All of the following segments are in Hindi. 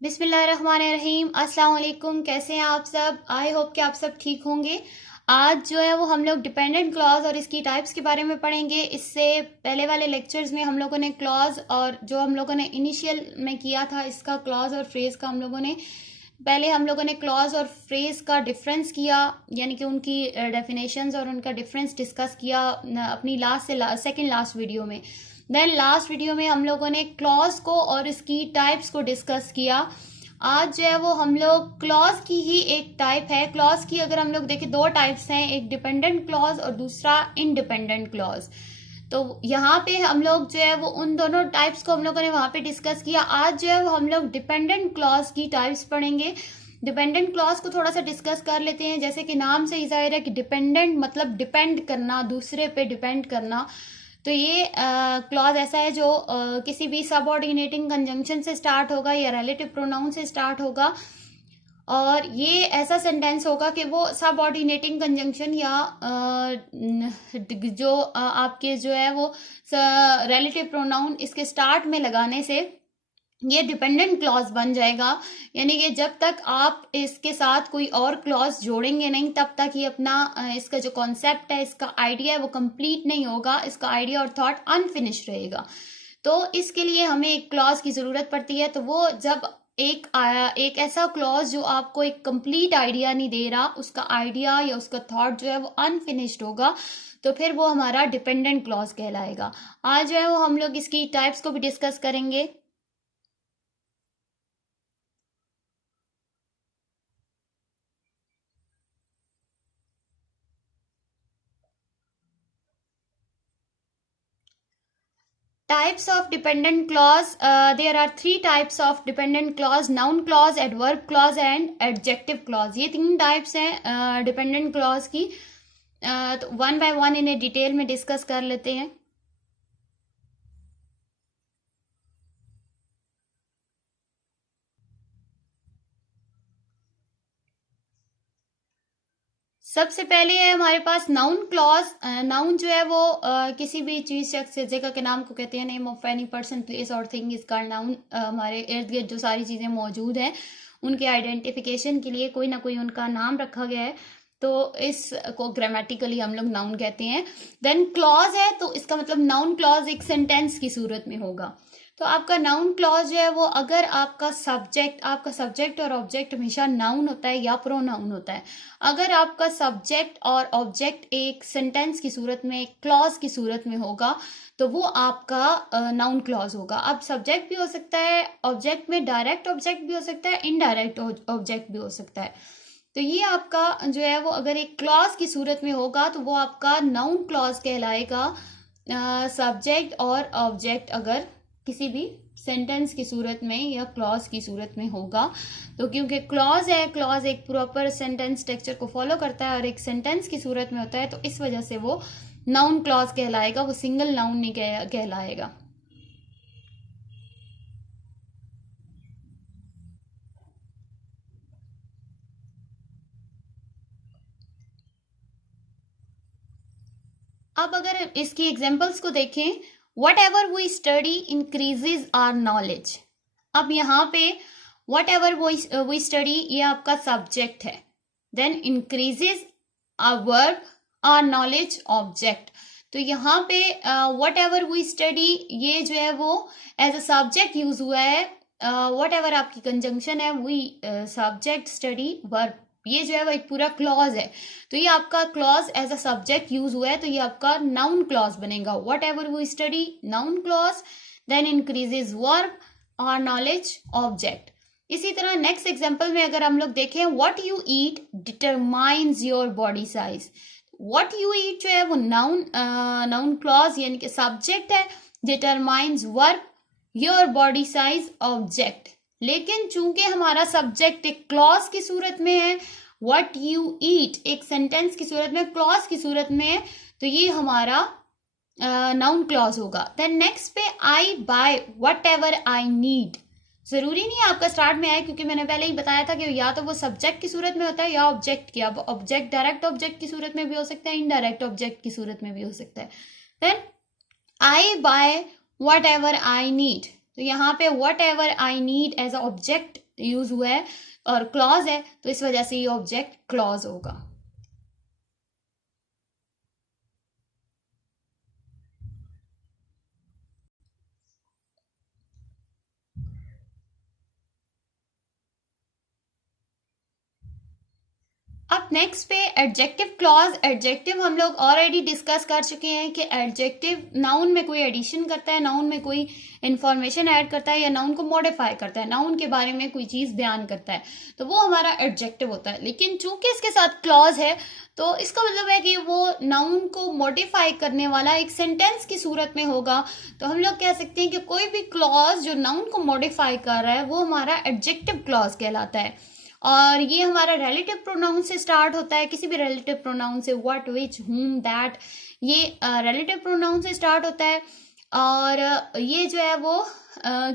बिस्मिल्लाहिर्रहमानिर्रहीम। अस्सलाम वालेकुम। कैसे हैं आप सब? आई होप कि आप सब ठीक होंगे। आज जो है वो हम लोग डिपेंडेंट क्लॉज और इसकी टाइप्स के बारे में पढ़ेंगे। इससे पहले वाले लेक्चर्स में हम लोगों ने क्लॉज और जो हम लोगों ने इनिशियल में किया था इसका क्लॉज और फ्रेज का हम लोगों ने क्लॉज और फ्रेज का डिफरेंस किया, यानी कि उनकी डेफिनेशंस और उनका डिफरेंस डिस्कस किया अपनी सेकंड लास्ट वीडियो में। देन लास्ट वीडियो में हम लोगों ने क्लॉज को और इसकी टाइप्स को डिस्कस किया। आज जो है वो हम लोग क्लॉज की ही एक टाइप है। क्लॉज की अगर हम लोग देखें दो टाइप्स हैं, एक डिपेंडेंट क्लॉज और दूसरा इंडिपेंडेंट क्लॉज। तो यहाँ पे हम लोग जो है वो उन दोनों टाइप्स को हम लोगों ने वहां पे डिस्कस किया। आज जो है वो हम लोग डिपेंडेंट क्लॉज की टाइप्स पढ़ेंगे। डिपेंडेंट क्लॉज को थोड़ा सा डिस्कस कर लेते हैं। जैसे कि नाम से ही जाहिर है कि डिपेंडेंट मतलब डिपेंड करना, दूसरे पे डिपेंड करना। तो ये क्लॉज ऐसा है जो किसी भी सबऑर्डिनेटिंग कंजंक्शन से स्टार्ट होगा या रिलेटिव प्रोनाउन से स्टार्ट होगा, और ये ऐसा सेंटेंस होगा कि वो सबऑर्डिनेटिंग कंजंक्शन या जो आपके जो है वो रिलेटिव प्रोनाउन इसके स्टार्ट में लगाने से ये डिपेंडेंट क्लॉज बन जाएगा। यानी कि जब तक आप इसके साथ कोई और क्लॉज जोड़ेंगे नहीं तब तक ये अपना इसका जो कॉन्सेप्ट है, इसका आइडिया है, वो कंप्लीट नहीं होगा। इसका आइडिया और थॉट अनफिनिश रहेगा। तो इसके लिए हमें एक क्लॉज की जरूरत पड़ती है। तो वो जब एक ऐसा क्लॉज जो आपको एक कंप्लीट आइडिया नहीं दे रहा, उसका आइडिया या उसका थॉट जो है वो अनफिनिश्ड होगा, तो फिर वो हमारा डिपेंडेंट क्लॉज कहलाएगा। आज जो है वो हम लोग इसकी टाइप्स को भी डिस्कस करेंगे। Types of dependent clause. There are three types of dependent clause: noun clause, adverb clause and adjective clause. ये तीन टाइप्स हैं डिपेंडेंट क्लॉज की। तो वन बाय वन इन्हें डिटेल में डिस्कस कर लेते हैं। सबसे पहले है हमारे पास नाउन क्लॉज। नाउन जो है वो किसी भी चीज, शख्स या जगह के नाम को कहते हैं। Name of any person, place और थिंग इज कॉल्ड नाउन। हमारे इर्द गिर्द जो सारी चीजें मौजूद हैं उनके आइडेंटिफिकेशन के लिए कोई ना कोई उनका नाम रखा गया है, तो इसको ग्रामेटिकली हम लोग नाउन कहते हैं। देन क्लॉज है तो इसका मतलब नाउन क्लॉज एक सेंटेंस की सूरत में होगा। तो आपका नाउन क्लॉज जो है वो अगर आपका सब्जेक्ट और ऑब्जेक्ट हमेशा नाउन होता है या प्रोनाउन होता है। अगर आपका सब्जेक्ट और ऑब्जेक्ट एक सेंटेंस की सूरत में, एक क्लॉज की सूरत में होगा, तो वो आपका नाउन क्लॉज होगा। अब सब्जेक्ट भी हो सकता है, ऑब्जेक्ट में डायरेक्ट ऑब्जेक्ट भी हो सकता है, इनडायरेक्ट ऑब्जेक्ट भी हो सकता है। तो ये आपका जो है वो अगर एक क्लॉज की सूरत में होगा तो वो आपका नाउन क्लॉज कहलाएगा। सब्जेक्ट और ऑब्जेक्ट अगर किसी भी सेंटेंस की सूरत में या क्लॉज की सूरत में होगा, तो क्योंकि क्लॉज है, क्लॉज एक प्रॉपर सेंटेंस स्ट्रक्चर को फॉलो करता है और एक सेंटेंस की सूरत में होता है, तो इस वजह से वो नाउन क्लॉज कहलाएगा, वो सिंगल नाउन नहीं कहलाएगा। अब अगर इसकी एग्जाम्पल्स को देखें, whatever we study increases our knowledge. अब यहाँ पे वट एवर वी स्टडी ये आपका सब्जेक्ट है। Then increases a verb, our knowledge object. तो यहाँ पे वट एवर वी स्टडी ये जो है वो एज अ सब्जेक्ट यूज हुआ है। वट एवर आपकी कंजंक्शन है, वी सब्जेक्ट स्टडी वर्ब, ये जो है वो एक पूरा क्लॉज है। तो ये आपका clause as a subject use हुआ है, तो ये आपका नाउन क्लॉज बनेगा। Whatever we study noun clause, then increases verb और नॉलेज ऑब्जेक्ट। इसी तरह नेक्स्ट एग्जांपल में अगर हम लोग देखें, what you eat determines your body size. What you eat जो है वो नाउन क्लॉज यानी कि सब्जेक्ट है, determines verb, your body size object. लेकिन चूंकि हमारा सब्जेक्ट एक क्लॉज की सूरत में है, व्हाट यू ईट एक सेंटेंस की सूरत में, क्लॉज की सूरत में है, तो ये हमारा नाउन क्लॉज होगा। देन नेक्स्ट पे I buy whatever I need. जरूरी नहीं है आपका स्टार्ट में आए, क्योंकि मैंने पहले ही बताया था कि या तो वो सब्जेक्ट की सूरत में होता है या ऑब्जेक्ट की। अब ऑब्जेक्ट डायरेक्ट ऑब्जेक्ट की सूरत में भी हो सकता है, इनडायरेक्ट ऑब्जेक्ट की सूरत में भी हो सकता है। Then I buy whatever I need, तो यहाँ पे whatever I need as a object use हुआ है और क्लॉज है, तो इस वजह से ये ऑब्जेक्ट क्लॉज होगा। अब नेक्स्ट पे एडजेक्टिव क्लॉज। एडजेक्टिव हम लोग ऑलरेडी डिस्कस कर चुके हैं कि एडजेक्टिव नाउन में कोई एडिशन करता है, नाउन में कोई इंफॉर्मेशन ऐड करता है या नाउन को मॉडिफाई करता है, नाउन के बारे में कोई चीज बयान करता है, तो वो हमारा एडजेक्टिव होता है। लेकिन चूंकि इसके साथ क्लॉज है तो इसका मतलब है कि वो नाउन को मॉडिफाई करने वाला एक सेंटेंस की सूरत में होगा। तो हम लोग कह सकते हैं कि कोई भी क्लॉज जो नाउन को मॉडिफाई कर रहा है वो हमारा एडजेक्टिव क्लॉज कहलाता है। और ये हमारा रिलेटिव प्रोनाउन से स्टार्ट होता है, किसी भी रिलेटिव प्रोनाउन से, व्हाट, विच, हुम, दैट, ये रिलेटिव प्रोनाउन से स्टार्ट होता है। और ये जो है वो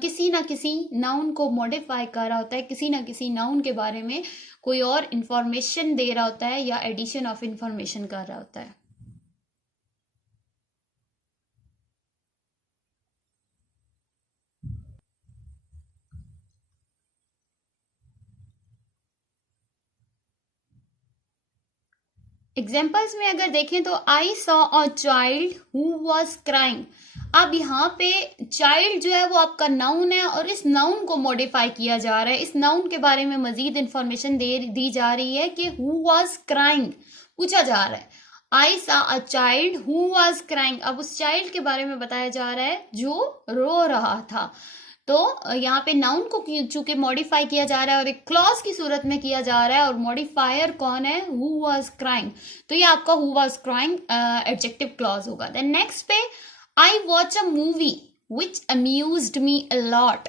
किसी ना किसी नाउन को मॉडिफाई कर रहा होता है, किसी ना किसी नाउन के बारे में कोई और इंफॉर्मेशन दे रहा होता है या एडिशन ऑफ इंफॉर्मेशन कर रहा होता है। एग्जाम्पल्स में अगर देखें तो I saw a child who was crying. अब यहाँ पे चाइल्ड जो है वो आपका नाउन है और इस नाउन को मॉडिफाई किया जा रहा है, इस नाउन के बारे में मजीद इंफॉर्मेशन दी जा रही है कि हु वॉज क्राइंग पूछा जा रहा है। I saw a child who was crying, अब उस चाइल्ड के बारे में बताया जा रहा है जो रो रहा था। तो यहाँ पे नाउन को चूंकि मॉडिफाई किया जा रहा है और एक क्लॉज की सूरत में किया जा रहा है और मॉडिफायर कौन है, हु वाज क्राइंग, तो ये आपका who was crying adjective clause होगा। देन नेक्स्ट पे I watch a movie which amused me a lot.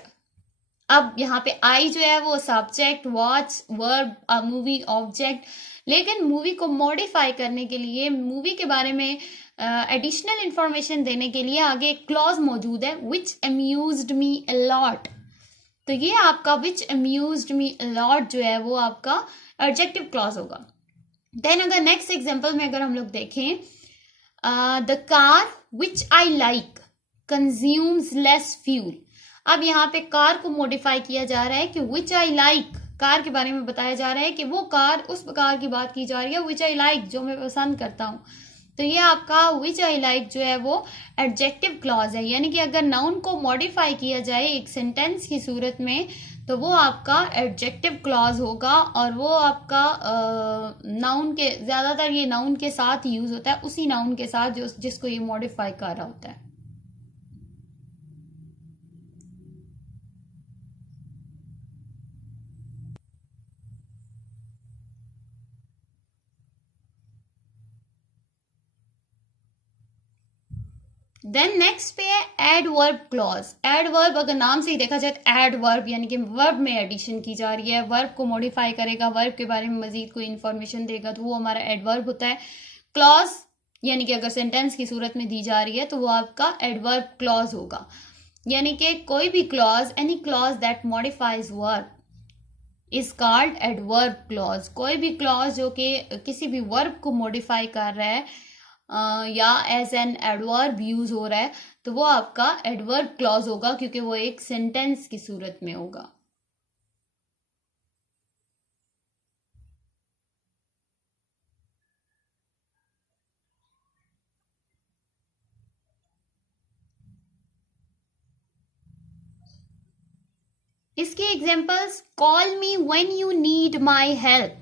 अब यहाँ पे आई जो है वो subject, watch verb, movie object, लेकिन मूवी को मॉडिफाई करने के लिए, मूवी के बारे में एडिशनल इंफॉर्मेशन देने के लिए आगे एक क्लॉज मौजूद है, विच अम्यूज्ड मी अ लॉट। तो ये आपका विच अम्यूज्ड मी अ लॉट जो है वो आपका एडजेक्टिव क्लॉज होगा। देन अगर नेक्स्ट एग्जांपल में अगर हम लोग देखें, the car which I like consumes less fuel. अब यहाँ पे कार को मॉडिफाई किया जा रहा है कि विच आई लाइक, कार के बारे में बताया जा रहा है कि वो कार, उस कार की बात की जा रही है विच आई लाइक, जो मैं पसंद करता हूँ। तो ये आपका विच आई लाइक जो है वो एडजेक्टिव क्लॉज है, यानी कि अगर नाउन को मॉडिफाई किया जाए एक सेंटेंस की सूरत में तो वो आपका एडजेक्टिव क्लॉज होगा। और वो आपका नाउन के, ज्यादातर ये नाउन के साथ यूज होता है, उसी नाउन के साथ जो जिसको ये मॉडिफाई कर रहा होता है। देन नेक्स्ट पे है एडवर्ब क्लॉज। एडवर्ब अगर नाम से ही देखा जाए तो एडवर्ब यानी कि वर्ब में एडिशन की जा रही है, वर्ब को मॉडिफाई करेगा, वर्ब के बारे में मजीद कोई इन्फॉर्मेशन देगा, तो वो हमारा एडवर्ब होता है। क्लॉज यानी कि अगर सेंटेंस की सूरत में दी जा रही है तो वो आपका एडवर्ब क्लॉज होगा। यानी कि कोई भी clause, any clause that modifies verb is called adverb clause. कोई भी क्लॉज जो कि किसी भी वर्ब को मॉडिफाई कर रहा है या एज एन एडवर्ब यूज हो रहा है तो वो आपका एडवर्ब क्लॉज होगा, क्योंकि वो एक सेंटेंस की सूरत में होगा। इसके examples, call me when you need my help.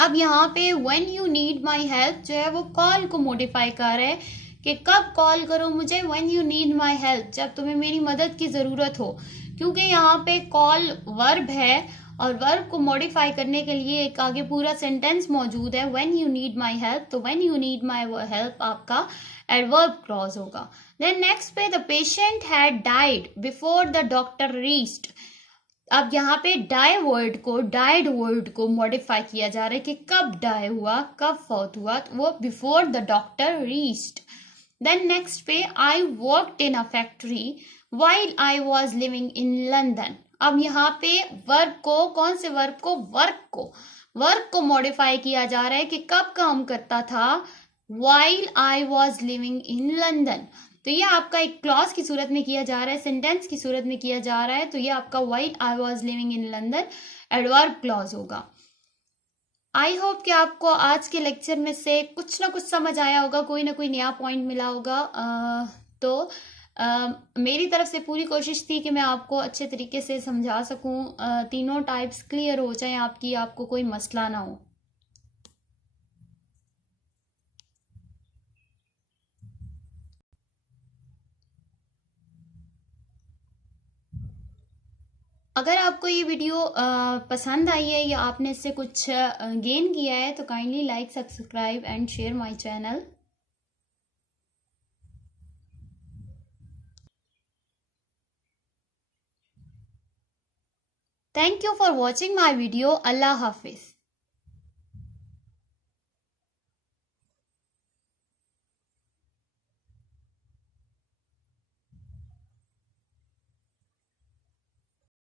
अब यहाँ पे when you need my help जो है वो कॉल को मॉडिफाई कर रहा है कि कब कॉल करो मुझे, when you need my help, जब तुम्हें मेरी मदद की जरूरत हो। क्योंकि यहाँ पे कॉल वर्ब है और वर्ब को मॉडिफाई करने के लिए एक आगे पूरा सेंटेंस मौजूद है, when you need my help, तो when you need my help आपका एडवर्ब क्लॉज होगा। देन नेक्स्ट पे, the patient had died before the doctor reached. अब यहाँ पे डाई वर्ड को, डाइड वर्ड को मॉडिफाई किया जा रहा है कि कब डाई हुआ, कब फौत हुआ, तो वो before the doctor reached. Then next पे, I worked in a factory while I was living in London. अब यहाँ पे वर्ब को, कौन से वर्ब को, वर्क को मॉडिफाई किया जा रहा है कि कब काम करता था, while I was living in London. तो ये आपका एक क्लॉज की सूरत में किया जा रहा है, सेंटेंस की सूरत में किया जा रहा है, तो ये आपका while I was living in London adverb clause होगा। आई होप कि आपको आज के लेक्चर में से कुछ ना कुछ समझ आया होगा, कोई ना कोई नया पॉइंट मिला होगा। मेरी तरफ से पूरी कोशिश थी कि मैं आपको अच्छे तरीके से समझा सकूं, तीनों टाइप्स क्लियर हो जाएं आपकी, आपको कोई मसला ना हो। अगर आपको ये वीडियो पसंद आई है या आपने इससे कुछ गेन किया है तो kindly like, subscribe and share my channel. Thank you for watching my video. Allah Hafiz.